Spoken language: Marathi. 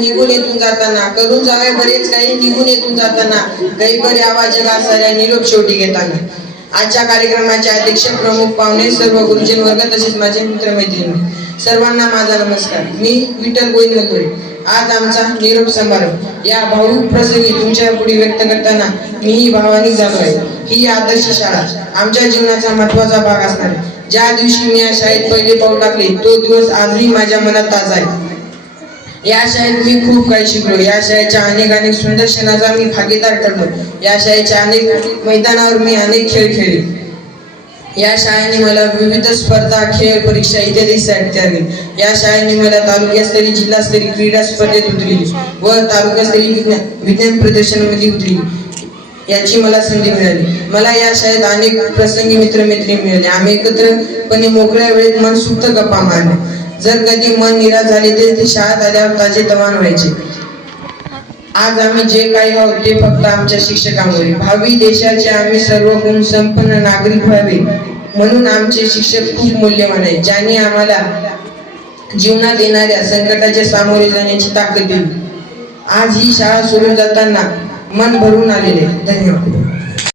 निघून येथून जाताना? करून जावे बरेच काही निघून येथून जाताना. काही बरे आवाज जगा निरोप शेवटी घेताना. आजच्या कार्यक्रमाचे अध्यक्ष प्रमुख पाहुणे सर्व गुरुजन वर्ग तसेच माझे मित्र मैत्रिणी सर्वांना माझा नमस्कार. मी विठ्ठल गोविंद मथुरे आज आमचा निरोप समारंभ या भाऊक प्रसंगी तुमच्यापुढे व्यक्त करताना मीही भावानी झालो आहे ही आदर्श शाळा. आमच्या जीवनाचा महत्त्वाचा भाग असणार ज्या दिवशी मी या शाळेत पहिले पाऊल टाकले तो दिवस आजही माझ्या मनात ताजा आहे. या शाळेत मी खूप काही शिकलो. या शाळेच्या अनेक अनेक सुंदर क्षणाचा मी भागीदार ठरलो. या शाळेच्या अनेक मैदानावर मी अनेक खेळ खेळले. या शाळेने मला विविध स्पर्धा खेळ परीक्षा इत्यादी तयार केली. या शाळेने मला तालुक्यास्तरीय जिल्हास्तरीय क्रीडा स्पर्धेत उतरली व तालुकास्तरीय विज्ञान विज्ञान प्रदर्शनामध्ये उतरली. याची मला संधी मिळाली. मला या शाळेत अनेक प्रसंगी मित्रमैत्रिणी मिळाले. आम्ही एकत्रपणे मोकळ्या वेळेत मनसुक्त गप्पा मारल्या. जर कधी मन निराश झाले तर ते शाळेत आल्यावर ताजे तवान व्हायचे. आज आम्ही जे काही आहोत ते फक्त आमच्या शिक्षकांमुळे भावी देशाचे आम्ही सर्व गुण संपन्न नागरिक व्हावे म्हणून आमचे शिक्षक खूप मूल्यवान आहेत ज्याने आम्हाला जीवनात येणाऱ्या संकटाचे सामोरे जाण्याची ताकद दिली. आज ही शाळा सोडून जाताना मन भरून आलेले धन्यवाद.